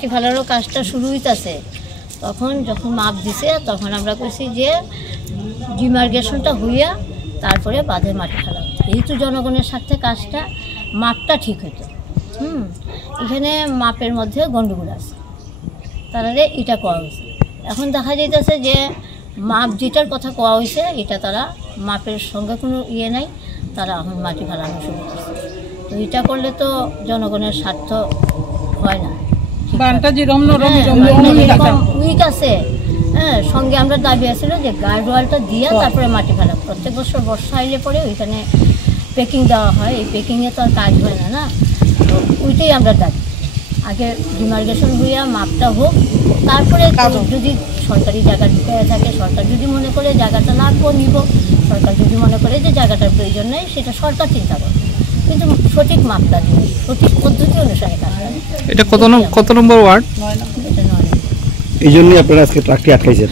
মাটি ফেলারও কাজটা শুরু হইতেছে, তখন যখন মাপ দিছে তখন আমরা কইছি যে ডিমার্গেশনটা হইয়া তারপরে বাঁধে মাটি ফেলা, যেহেতু জনগণের সাথে কাজটা মাপটা ঠিক হইতো। এখানে মাপের মধ্যে গণ্ডগোল আছে, তারারে এটা কোয়া হয়েছে। এখন দেখা যাইতেছে যে মাপ যেটার কথা কোয়া হয়েছে এটা তারা মাপের সঙ্গে কোনো নাই, তারা এখন মাটি ফেলানো শুরু করছে। তো এটা করলে তো জনগণের স্বার্থ হয় না। উইক আছে, সঙ্গে আমরা দাবি আছিল যে গার্ড ওয়ালটা দিয়ে তারপরে মাটি ফেলা। প্রত্যেক বছর বর্ষা আইলে পরে ওইখানে পেকিং দেওয়া হয়, এই পেকিংয়ে তো আর কাজ হয় না, না? তো ওইটাই আমরা দাবি, আগে ডিমার্গেশন হইয়া মাপটা হোক, তারপরে যদি সরকারি জায়গা ঢুকে থাকে, সরকার যদি মনে করে জায়গাটা লাগবো নিব, সরকার যদি মনে করে যে জায়গাটার প্রয়োজন নেই সেটা সরকার চিন্তা করে, কিন্তু সঠিক মাপটা দিয়ে সঠিক পদ্ধতি অনুসারে কাজ করে। এটা কত নম্বর ওয়ার্ড? এটা 9 নম্বর। এই জন্যই আপনারা আজকে ট্রাকটি আটকাইছেন।